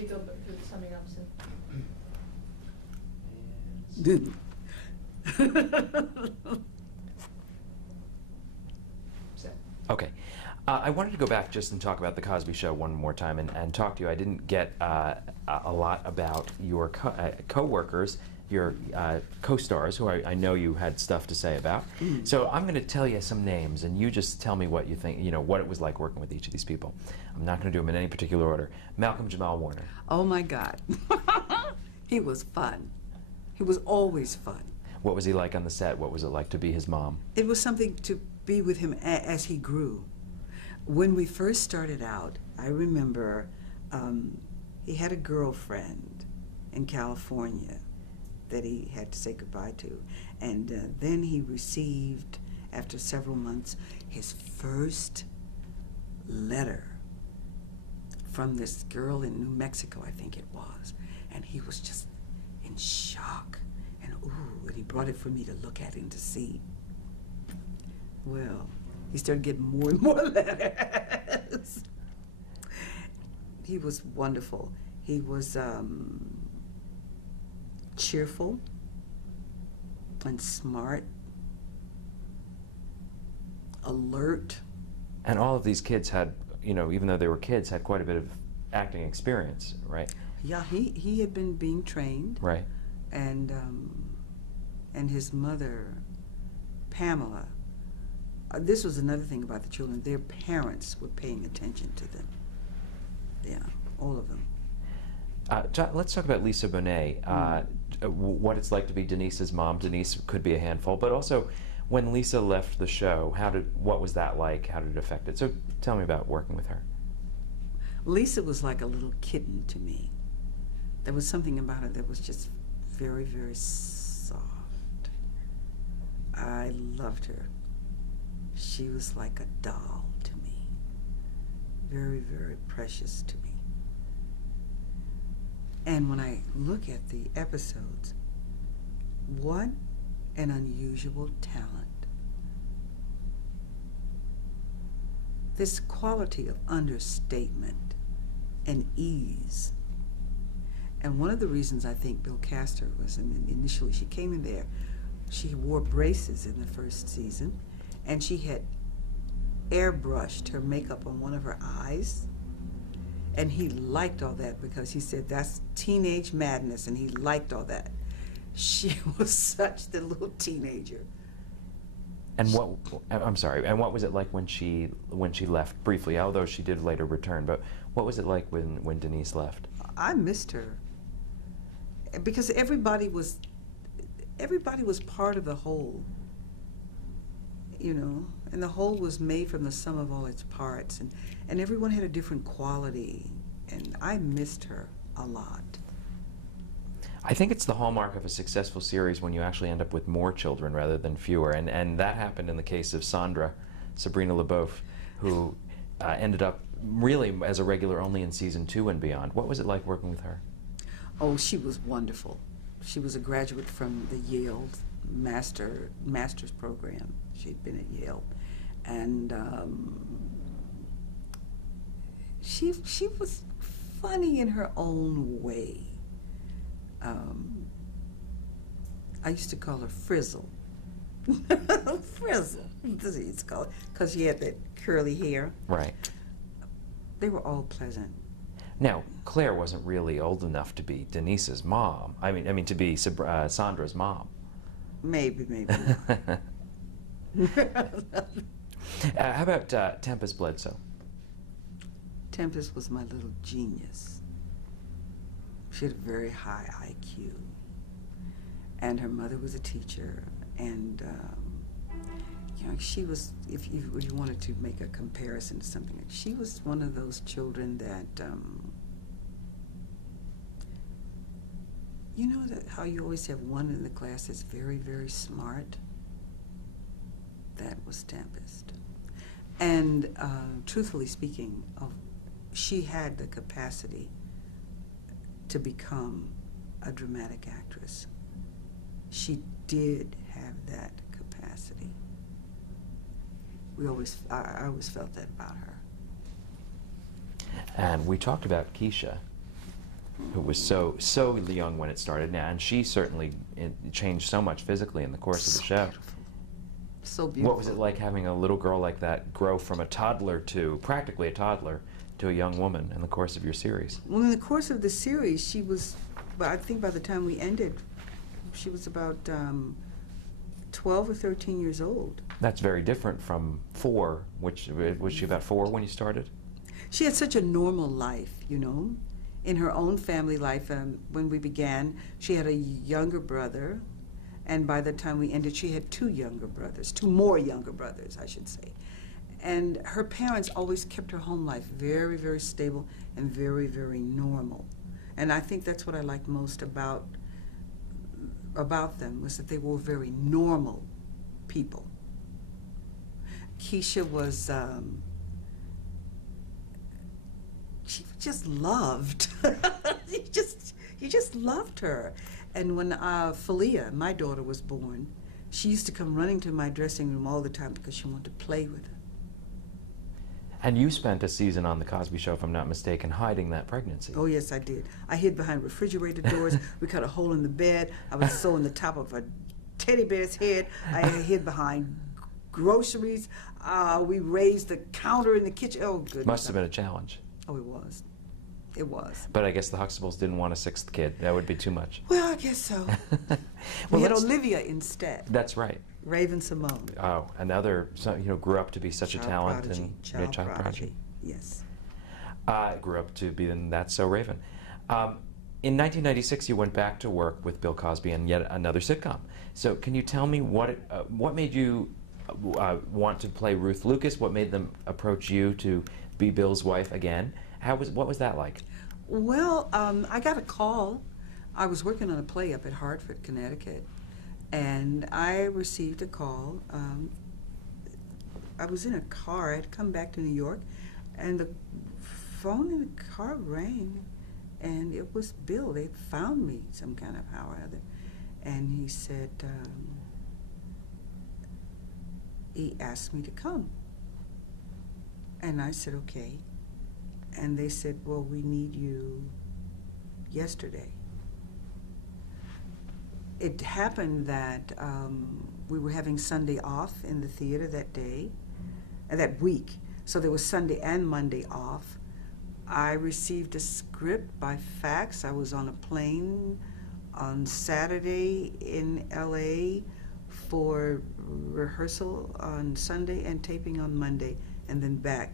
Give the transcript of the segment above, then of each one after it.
you go through the summing up soon? Okay. I wanted to go back just and talk about The Cosby Show one more time and talk to you. I didn't get a lot about your co-workers, your co-stars, who I know you had stuff to say about. So I'm going to tell you some names, and you just tell me what you think, you know, what it was like working with each of these people. I'm not going to do them in any particular order. Malcolm Jamal Warner. Oh, my God. He was fun. He was always fun. What was he like on the set? What was it like to be his mom? It was something to be with him as he grew. When we first started out, I remember he had a girlfriend in California that he had to say goodbye to. And then he received, after several months, his first letter from this girl in New Mexico, I think it was. And he was just in shock. And ooh, and he brought it for me to look at and to see. Well, he started getting more and more letters. He was wonderful. He was cheerful and smart, alert. And all of these kids had, you know, even though they were kids, had quite a bit of acting experience, right? Yeah, he had been being trained. Right. And his mother, Pamela, this was another thing about the children. Their parents were paying attention to them. Yeah, all of them. Let's talk about Lisa Bonet, what it's like to be Denise's mom. Denise could be a handful, but also when Lisa left the show, what was that like? How did it affect it? So tell me about working with her. Lisa was like a little kitten to me. There was something about her that was just very, very soft. I loved her. She was like a doll to me. Very, very precious to me. And when I look at the episodes, what an unusual talent. This quality of understatement and ease. And one of the reasons I think Bill cast her was initially she came in there, she wore braces in the first season, and she had airbrushed her makeup on one of her eyes. And he liked all that because he said that's teenage madness, and he liked all that. She was such the little teenager. And I'm sorry, and what was it like when she left briefly, although she did later return, but what was it like when Denise left? I missed her. Because everybody was part of the whole, you know, and the whole was made from the sum of all its parts, and everyone had a different quality, and I missed her a lot. I think it's the hallmark of a successful series when you actually end up with more children rather than fewer, and that happened in the case of Sabrina LeBeouf, who ended up really as a regular only in season 2 and beyond. What was it like working with her? Oh, she was wonderful. She was a graduate from the Yale master's program. She'd been at Yale, and she was funny in her own way. I used to call her Frizzle. Frizzle, it's called, because she had that curly hair. Right. They were all pleasant. Now, Claire wasn't really old enough to be Denise's mom. I mean to be Sandra's mom. Maybe not. How about Tempest Bledsoe? Tempest was my little genius. She had a very high IQ. And her mother was a teacher. And, you know, she was, if you wanted to make a comparison to something, she was one of those children that, you know that how you always have one in the class that's very, very smart? That was Tempest. And truthfully speaking, she had the capacity to become a dramatic actress. She did have that capacity. I always felt that about her. And we talked about Keisha. who was so young when it started, and she certainly changed so much physically in the course of the show. So beautiful. What was it like having a little girl like that grow from a toddler to practically a toddler to a young woman in the course of your series? Well, in the course of the series, she was, I think by the time we ended, she was about 12 or 13 years old. That's very different from 4, which, was she about 4 when you started? She had such a normal life, you know, in her own family life. When we began, she had a younger brother, and by the time we ended, she had 2 younger brothers, 2 more younger brothers, I should say. And her parents always kept her home life very, very stable and very, very normal. And I think that's what I liked most about them, was that they were very normal people. Keisha was, she just loved. you just loved her. And when Phylicia, my daughter, was born, she used to come running to my dressing room all the time because she wanted to play with her. And you spent a season on The Cosby Show, if I'm not mistaken, hiding that pregnancy. Oh, yes, I did. I hid behind refrigerator doors. We cut a hole in the bed. I was sewing the top of a teddy bear's head. I hid behind groceries. We raised the counter in the kitchen. Oh, goodness. Must have been a challenge. Oh, it was. It was. But I guess the Huxtables didn't want a 6th kid. That would be too much. Well, I guess so. Well, we had Olivia instead. That's right. Raven Simone. Oh, another, grew up to be such a talent. Prodigy. And Child prodigy. Yes. Grew up to be That's So Raven. In 1996, you went back to work with Bill Cosby on yet another sitcom. So can you tell me what made you want to play Ruth Lucas? What made them approach you to be Bill's wife again? What was that like? Well, I got a call. I was working on a play up at Hartford, Connecticut, and I received a call. I was in a car. I had come back to New York, and the phone in the car rang, and it was Bill. They found me some kind of how or other, and he said, he asked me to come, and I said, okay. And they said, well, we need you yesterday. It happened that we were having Sunday off in the theater that day, that week. So there was Sunday and Monday off. I received a script by fax. I was on a plane on Saturday in LA for rehearsal on Sunday and taping on Monday, and then back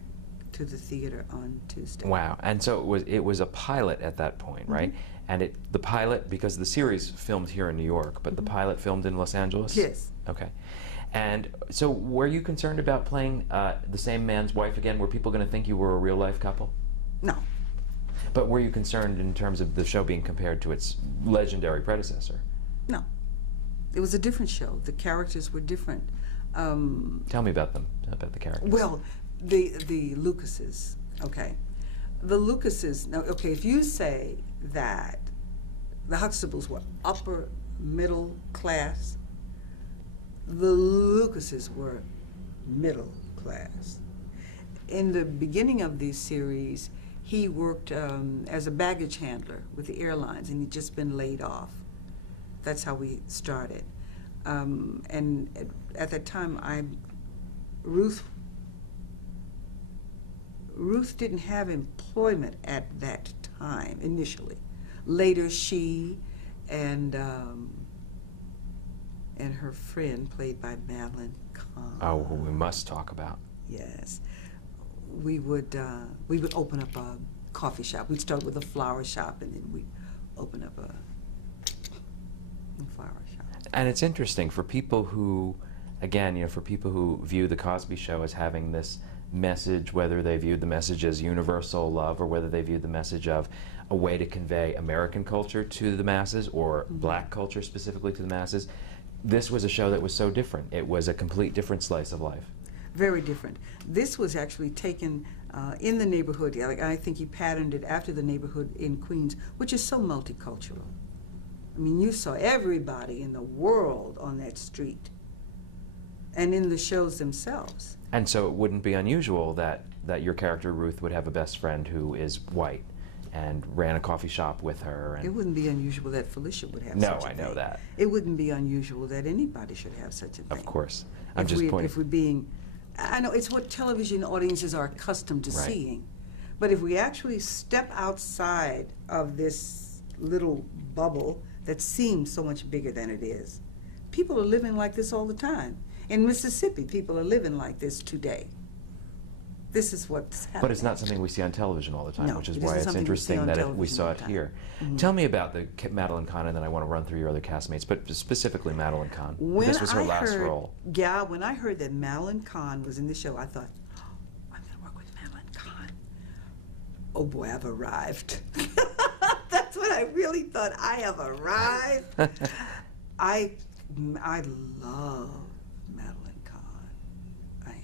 to the theater on Tuesday. Wow. And so it was a pilot at that point, right? Mm-hmm. And the pilot, because the series filmed here in New York, but the pilot filmed in Los Angeles? Yes. Okay. And so were you concerned about playing the same man's wife again? Were people going to think you were a real-life couple? No. But were you concerned in terms of the show being compared to its legendary predecessor? No. It was a different show. The characters were different. Tell me about them, about the characters. Well, the Lucases, okay. The Lucases, now, okay, if you say that the Huxtables were upper middle class, the Lucases were middle class. In the beginning of this series, he worked as a baggage handler with the airlines, and he'd just been laid off. That's how we started. And at that time, Ruth didn't have employment at that time, initially. Later, she and her friend, played by Madeline Kahn. Oh, who we must talk about. Yes. We would open up a coffee shop. We'd start with a flower shop, and then we'd open up a flower shop. And it's interesting for people who, again, for people who view The Cosby Show as having this message, whether they viewed the message as universal love or whether they viewed the message of a way to convey American culture to the masses or black culture specifically to the masses, this was a show that was so different. It was a complete different slice of life. Very different. This was actually taken in the neighborhood. I think he patterned it after the neighborhood in Queens, which is so multicultural. I mean, you saw everybody in the world on that street and in the shows themselves. And so it wouldn't be unusual that your character, Ruth, would have a best friend who is white and ran a coffee shop with her. And It wouldn't be unusual that Phylicia would have no, such a I know thing. that. It wouldn't be unusual that anybody should have such a thing. Of course. I'm If just we- pointing. If we're being, I know it's what television audiences are accustomed to Right. seeing. But if we actually step outside of this little bubble that seems so much bigger than it is, people are living like this all the time. In Mississippi, people are living like this today. This is what's happening. But it's not something we see on television all the time, No, which is it why isn't it's something we see interesting on that we television saw all it the time. here. Mhm. Tell me about the Madeline Kahn, and then I want to run through your other castmates, but specifically Madeline Kahn. When This was her I last heard, role. Yeah, when I heard that Madeline Kahn was in the show, I thought, oh, I'm going to work with Madeline Kahn. Oh boy, I've arrived. That's what I really thought. I have arrived. I love Madeline Kahn. I am.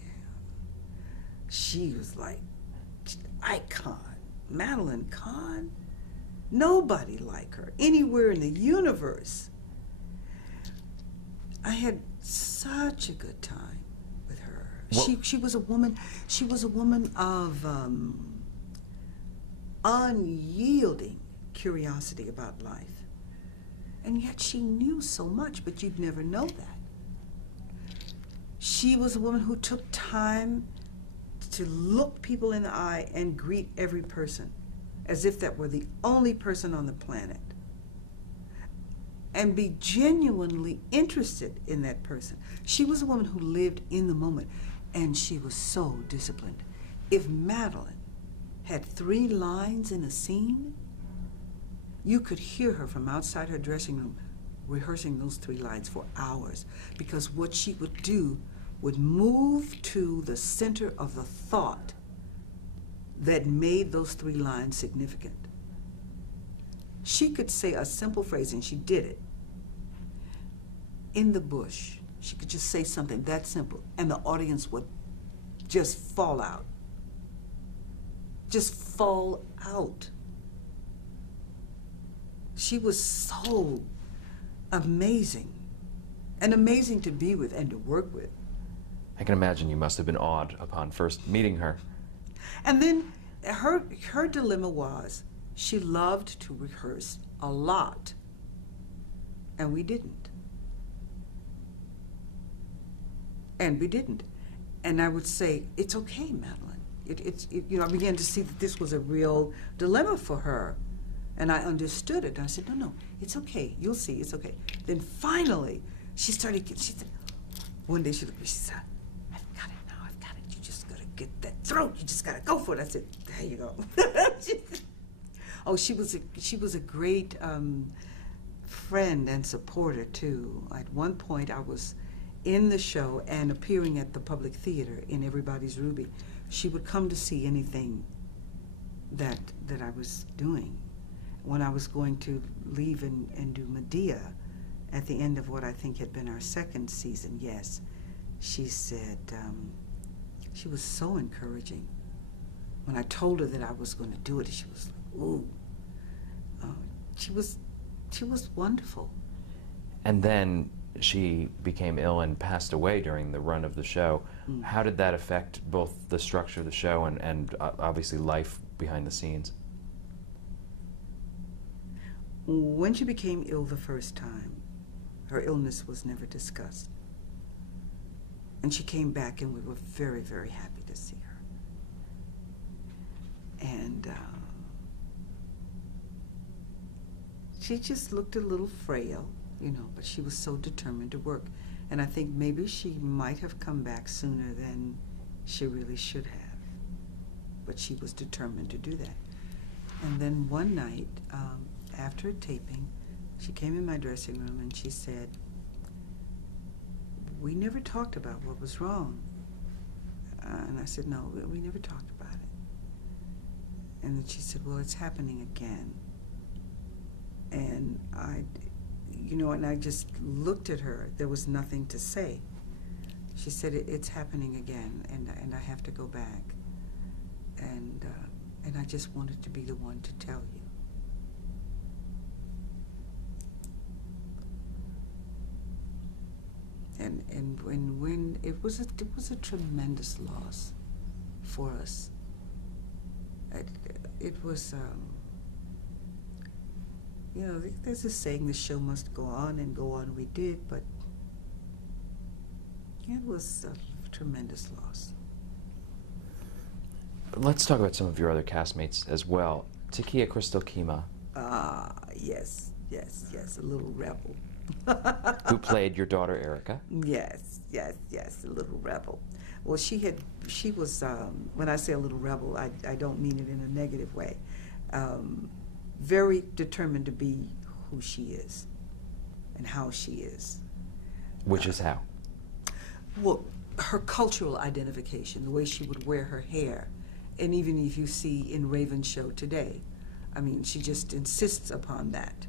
She was like icon. Madeline Kahn. Nobody like her anywhere in the universe. I had such a good time with her. Well- She was a woman. She was a woman of unyielding curiosity about life, and yet she knew so much. But you'd never know that. She was a woman who took time to look people in the eye and greet every person as if that were the only person on the planet, and be genuinely interested in that person. She was a woman who lived in the moment, and she was so disciplined. If Madeline had 3 lines in a scene, you could hear her from outside her dressing room rehearsing those 3 lines for hours, because what she would do would move to the center of the thought that made those 3 lines significant. She could say a simple phrase, and she did it. In the bush, she could just say something that simple, and the audience would just fall out. Just fall out. She was so amazing, and amazing to be with and to work with. I can imagine you must have been awed upon first meeting her. And then her dilemma was she loved to rehearse a lot, and we didn't. And we didn't. And I would say, it's okay, Madeline. I began to see that this was a real dilemma for her. And I understood it. And I said, no, it's okay. You'll see, it's okay. Then finally, she said, one day she looked at me, she said, I've got it now, I've got it. You just gotta get that throat. You just gotta go for it. I said, there you go. Oh, she was a great friend and supporter too. At one point I was in the show and appearing at the Public Theater in Everybody's Ruby. She would come to see anything that I was doing. When I was going to leave and do Medea at the end of what I think had been our 2nd season, yes, she said, she was so encouraging. When I told her that I was going to do it, she was like, ooh. She was wonderful. And then she became ill and passed away during the run of the show. Mm. How did that affect both the structure of the show and obviously life behind the scenes? When she became ill the first time, her illness was never discussed. And she came back, and we were very, very happy to see her. And she just looked a little frail, but she was so determined to work. And I think maybe she might have come back sooner than she really should have. But she was determined to do that. And then one night, after a taping, she came in my dressing room and she said, we never talked about what was wrong. And I said, no, we never talked about it. And then she said, well, it's happening again. And and I just looked at her. There was nothing to say. She said, it's happening again, and I have to go back. And I just wanted to be the one to tell you. And when it was a tremendous loss for us. It was You know, there's a saying, the show must go on, and go on we did, but it was a tremendous loss. Let's talk about some of your other castmates as well. Takia Crystal Kima. Yes, yes, yes, a little rebel. Who played your daughter Erica. Yes, yes, yes, a little rebel. Well, she was, when I say a little rebel, I don't mean it in a negative way. Very determined to be who she is and how she is. Which is how? Well, her cultural identification, the way she would wear her hair, and even if you see in Raven's show today, I mean, she just insists upon that.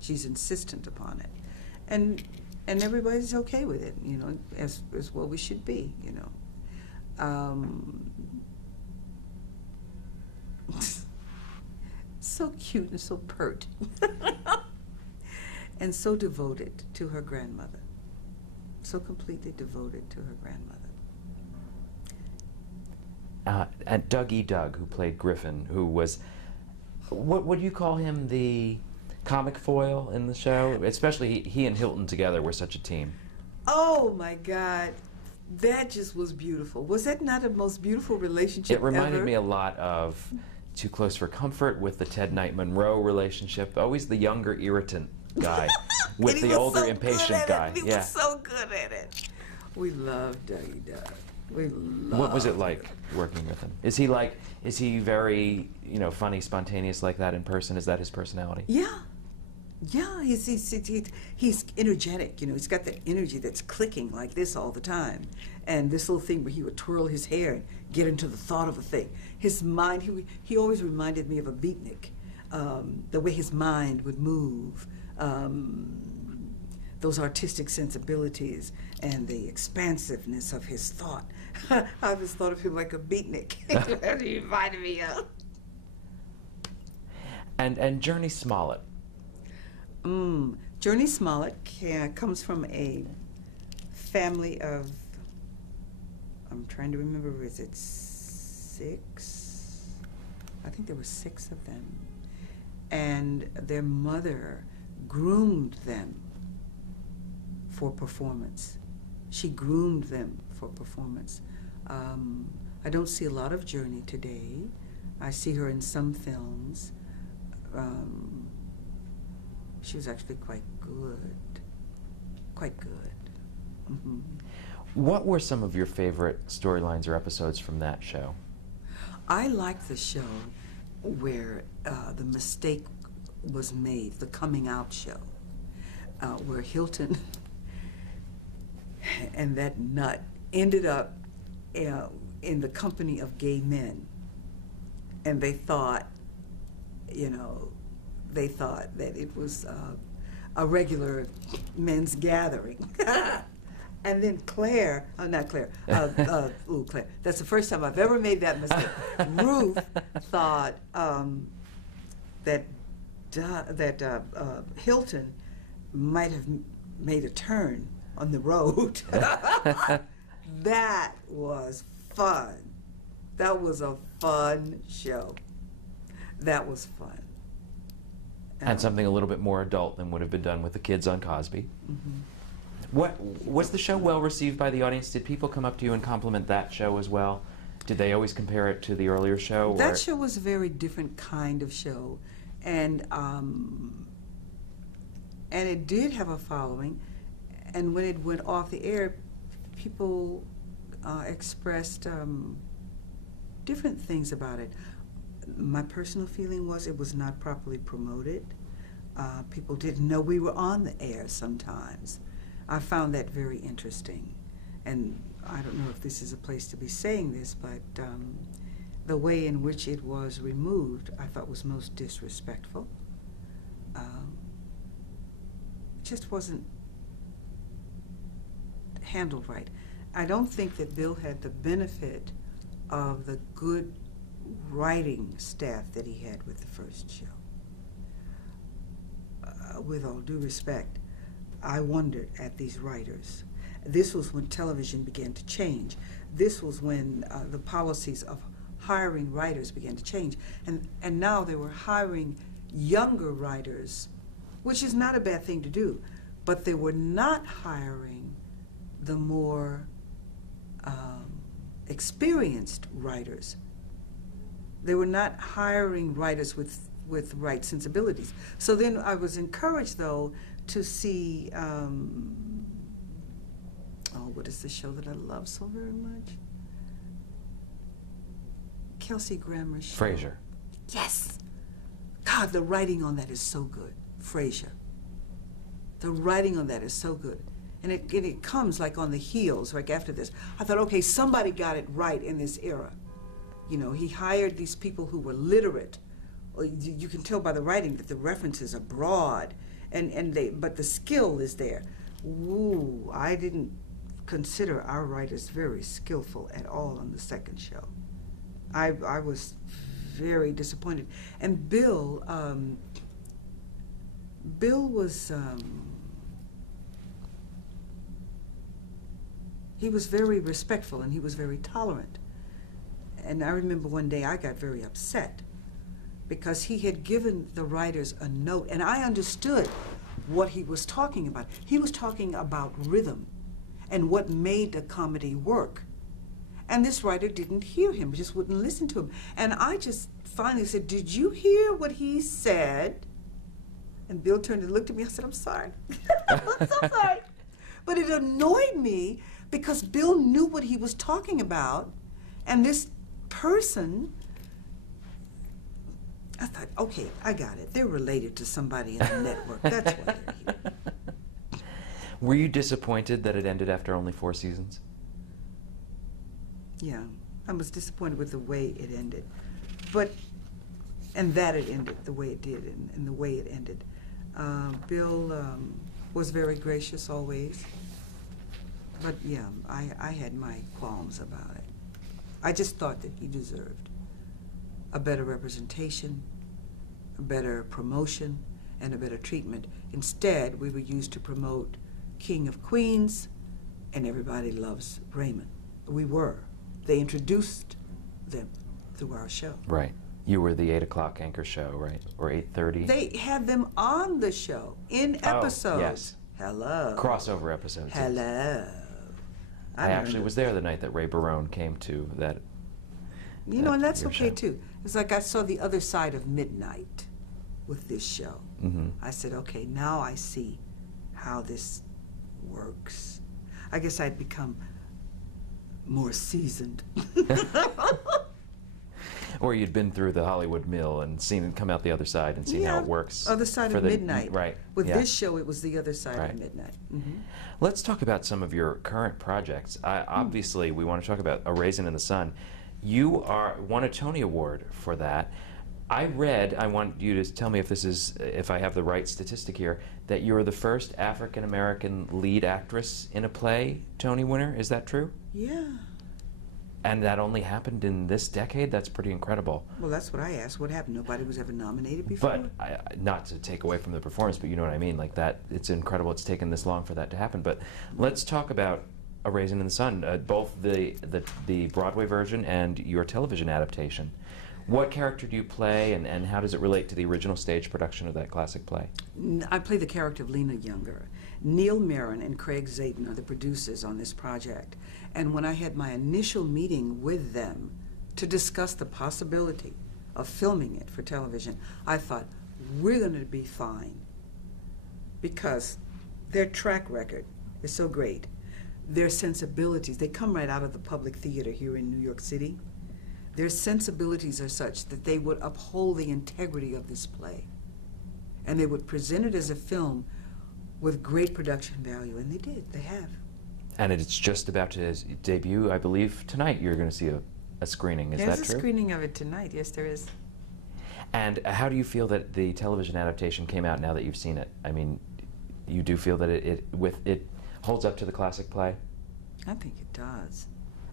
She's insistent upon it. And everybody's okay with it, you know, as well we should be, you know. So cute and so pert. And so devoted to her grandmother. So completely devoted to her grandmother. And Dougie Doug, who played Griffin, who was, what would you call him, the comic foil in the show? Especially he and Hilton together were such a team. Oh my God, that just was beautiful. Was that not the most beautiful relationship ever? It reminded me a lot of Too Close for Comfort with the Ted Knight Monroe relationship. Always the younger irritant guy with the older impatient guy. He was so good at it. We loved Dougie Doug. We loved. What was it like working with him? Is he very, you know, funny, spontaneous like that in person? Is that his personality? Yeah. Yeah, he's energetic, you know, he's got that energy that's clicking like this all the time. And this little thing where he would twirl his hair and get into the thought of a thing. His mind, he always reminded me of a beatnik, the way his mind would move, those artistic sensibilities and the expansiveness of his thought. I always thought of him like a beatnik. That's what he reminded me of. And Journey Smollett. Journey Smollett comes from a family of, I'm trying to remember, is it 6? I think there were 6 of them. And their mother groomed them for performance. She groomed them for performance. I don't see a lot of Journey today. I see her in some films. She was actually quite good. Quite good. Mm-hmm. What were some of your favorite storylines or episodes from that show? I liked the show where the mistake was made, the coming out show, where Hilton and that nut ended up in the company of gay men. And they thought, you know, that it was a regular men's gathering. And then Claire, Claire, that's the first time I've ever made that mistake. Ruth thought that Hilton might have made a turn on the road. That was fun. That was a fun show. That was fun. And something a little bit more adult than would have been done with the kids on Cosby. Mm-hmm. What was the show well received by the audience? Did people come up to you and compliment that show as well? Did they always compare it to the earlier show? That show was a very different kind of show, and it did have a following. And when it went off the air, people expressed different things about it. My personal feeling was it was not properly promoted. People didn't know we were on the air sometimes. I found that very interesting. And I don't know if this is a place to be saying this, but the way in which it was removed I thought was most disrespectful. It just wasn't handled right. I don't think that Bill had the benefit of the good writing staff that he had with the first show. With all due respect, I wondered at these writers. This was when television began to change. This was when the policies of hiring writers began to change. And now they were hiring younger writers which is not a bad thing to do. But they were not hiring the more experienced writers. They were not hiring writers with right sensibilities. So then I was encouraged, though, to see, what is the show that I love so very much? Kelsey Grammer's show. Frasier. Yes. God, the writing on that is so good. Frasier. The writing on that is so good. And it comes like on the heels, like after this. I thought, okay, somebody got it right in this era. You know, he hired these people who were literate. You can tell by the writing that the references are broad, but the skill is there. Ooh, I didn't consider our writers very skillful at all on the second show. I was very disappointed. And Bill was, he was very respectful and he was very tolerant. And I remember one day I got very upset because he had given the writers a note, and I understood what he was talking about. He was talking about rhythm and what made the comedy work. And this writer didn't hear him, just wouldn't listen to him. And I just finally said, "Did you hear what he said?" And Bill turned and looked at me. I said, "I'm sorry." I'm so sorry. But it annoyed me because Bill knew what he was talking about, and this person, I thought, okay, I got it. They're related to somebody in the network. That's why they're here. Were you disappointed that it ended after only 4 seasons? Yeah, I was disappointed with the way it ended. And that it ended the way it did, and the way it ended. Bill was very gracious always. But yeah, I had my qualms about it. I just thought that he deserved a better representation, a better promotion, and a better treatment. Instead, we were used to promote King of Queens, and everybody loves Raymond. We were. They introduced them through our show. Right. You were the 8 o'clock anchor show, right? Or 8:30? They had them on the show, in episodes. Oh, yes. Hello. Crossover episodes. Yes. Hello. I actually was there the night that Ray Barone came to that. You know, and that's your okay show. too. It's like I saw the other side of midnight with this show. Mm-hmm. I said, okay, now I see how this works. I guess I'd become more seasoned. Or you'd been through the Hollywood mill and seen it come out the other side and seen how it works. Other side of midnight. Right. With this show, it was the other side of midnight. Mm-hmm. Let's talk about some of your current projects. Obviously, we want to talk about A Raisin in the Sun. You won a Tony Award for that. I want you to tell me if I have the right statistic here, that you're the first African-American lead actress in a play Tony winner. Is that true? Yeah. And that only happened in this decade? That's pretty incredible. Well, that's what I asked. What happened? Nobody was ever nominated before? But, not to take away from the performance, but you know what I mean, like that, it's incredible it's taken this long for that to happen. But let's talk about A Raisin in the Sun, both the Broadway version and your television adaptation. What character do you play, and how does it relate to the original stage production of that classic play? I play the character of Lena Younger. Neil Marin and Craig Zayden are the producers on this project. And when I had my initial meeting with them to discuss the possibility of filming it for television, I thought, we're going to be fine. Because their track record is so great. Their sensibilities, they come right out of the public theater here in New York City. Their sensibilities are such that they would uphold the integrity of this play. And they would present it as a film with great production value, and they did, they have. And it's just about to debut, I believe, tonight. You're going to see a screening, is that true? There's a screening of it tonight, yes there is. And how do you feel that the television adaptation came out now that you've seen it? I mean, you do feel that it holds up to the classic play? I think it does.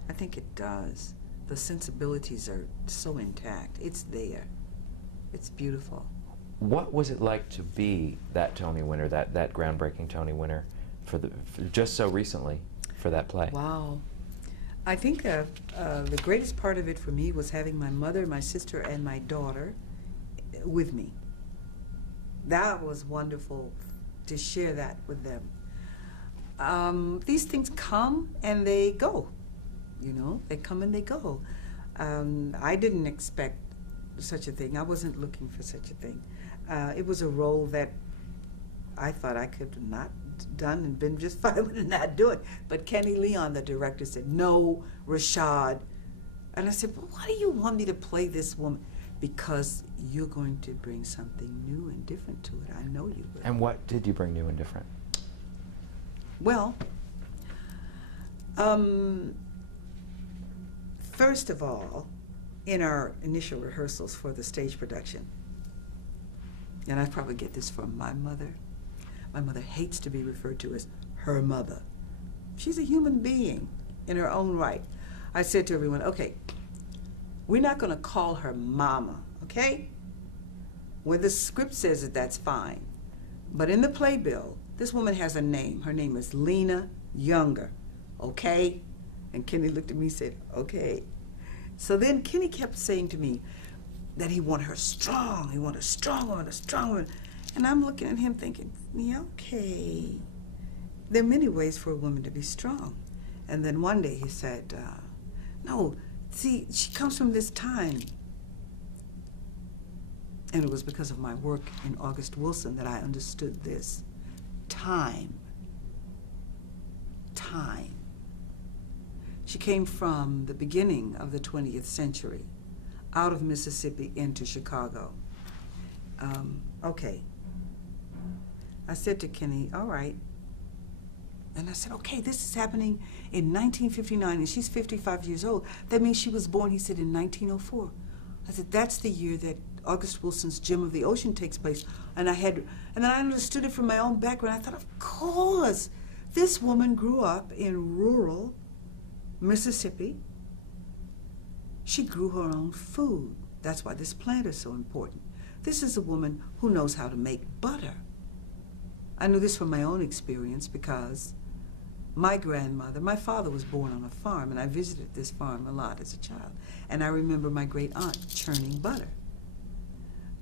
I think it does. The sensibilities are so intact. It's there. It's beautiful. What was it like to be that Tony winner, that groundbreaking Tony winner, for just so recently for that play? Wow. I think the greatest part of it for me was having my mother, my sister, and my daughter with me. that was wonderful to share that with them. These things come and they go, you know, they come and they go. I didn't expect such a thing. I wasn't looking for such a thing. It was a role that I thought I could have not done and been just fine with not doing. But Kenny Leon, the director, said, "No, Rashad." And I said, "Well, why do you want me to play this woman?" "Because you're going to bring something new and different to it. I know you will." And what did you bring new and different? Well, first of all, in our initial rehearsals for the stage production, and I probably get this from my mother. My mother hates to be referred to as her mother. She's a human being in her own right. I said to everyone, okay, we're not going to call her mama, okay? When the script says it, that's fine. But in the playbill, this woman has a name. Her name is Lena Younger, okay? And Kenny looked at me and said, okay. So then Kenny kept saying to me that he wanted her strong. He wanted a strong woman, a strong woman. And I'm looking at him thinking, yeah, okay. There are many ways for a woman to be strong. And then one day he said, no, see, she comes from this time. And it was because of my work in August Wilson that I understood this. Time. Time. She came from the beginning of the 20th century, out of Mississippi into Chicago. Okay. I said to Kenny, all right. And I said, okay, this is happening in 1959, and she's 55 years old. That means she was born, he said, in 1904. I said, that's the year that August Wilson's Gem of the Ocean takes place. And then I understood it from my own background. I thought, of course, this woman grew up in rural Mississippi. She grew her own food. That's why this plant is so important. This is a woman who knows how to make butter. I knew this from my own experience because my grandmother, my father was born on a farm, and I visited this farm a lot as a child. And I remember my great aunt churning butter.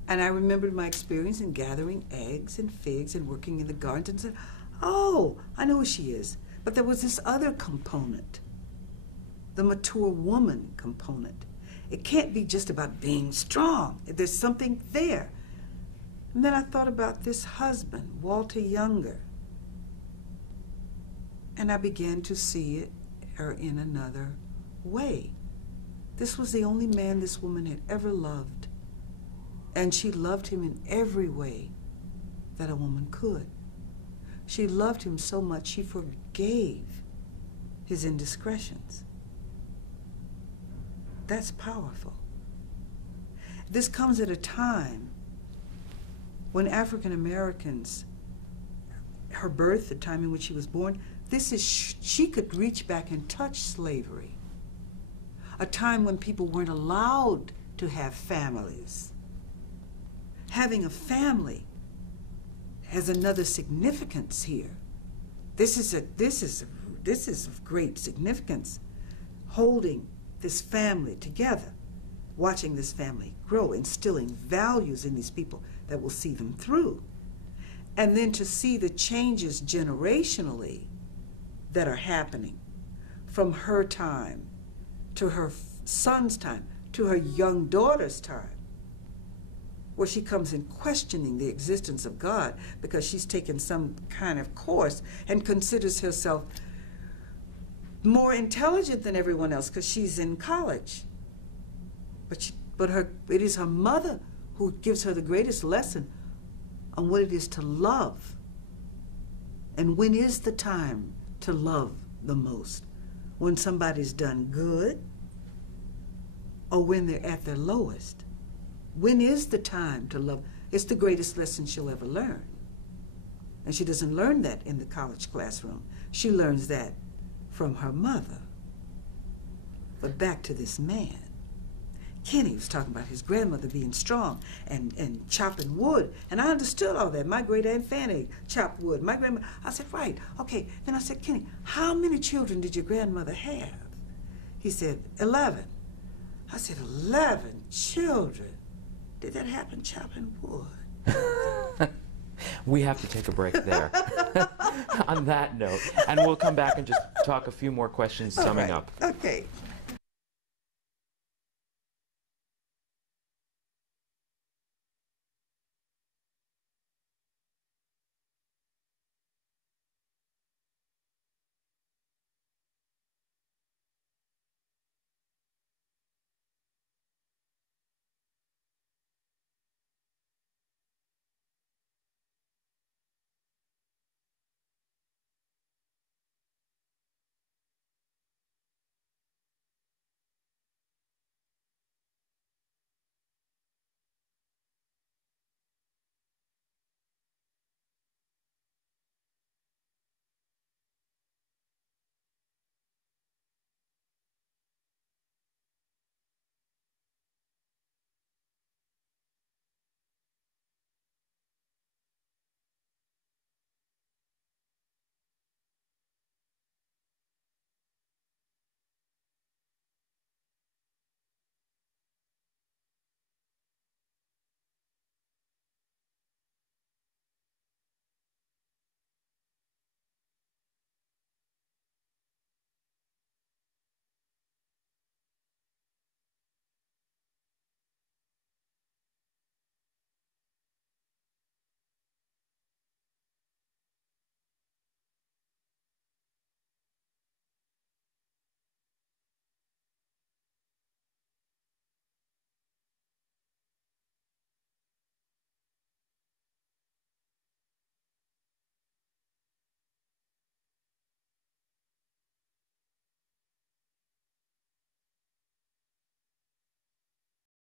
And I remembered my experience in gathering eggs and figs and working in the gardens, and said, oh, I know who she is. But there was this other component, the mature woman component. It can't be just about being strong. There's something there. And then I thought about this husband, Walter Younger. And I began to see her in another way. This was the only man this woman had ever loved. And she loved him in every way that a woman could. She loved him so much she forgave his indiscretions. That's powerful. This comes at a time when African Americans, her birth, the time in which she was born, she could reach back and touch slavery. A time when people weren't allowed to have families. Having a family has another significance here. This is of great significance. Holding this family together, watching this family grow, instilling values in these people that will see them through. And then to see the changes generationally that are happening from her time to her son's time to her young daughter's time, where she comes in questioning the existence of God because she's taken some kind of course and considers herself more intelligent than everyone else because she's in college. But it is her mother who gives her the greatest lesson on what it is to love. And when is the time to love the most? When somebody's done good or when they're at their lowest? When is the time to love? It's the greatest lesson she'll ever learn. And she doesn't learn that in the college classroom. She learns that from her mother. But back to this man. Kenny was talking about his grandmother being strong and chopping wood. And I understood all that. My great Aunt Fanny chopped wood. My grandmother, I said, right, okay. Then I said, Kenny, how many children did your grandmother have? He said, 11. I said, 11 children? Did that happen chopping wood? We have to take a break there. On that note, and we'll come back and just talk a few more questions summing All up. right. Okay.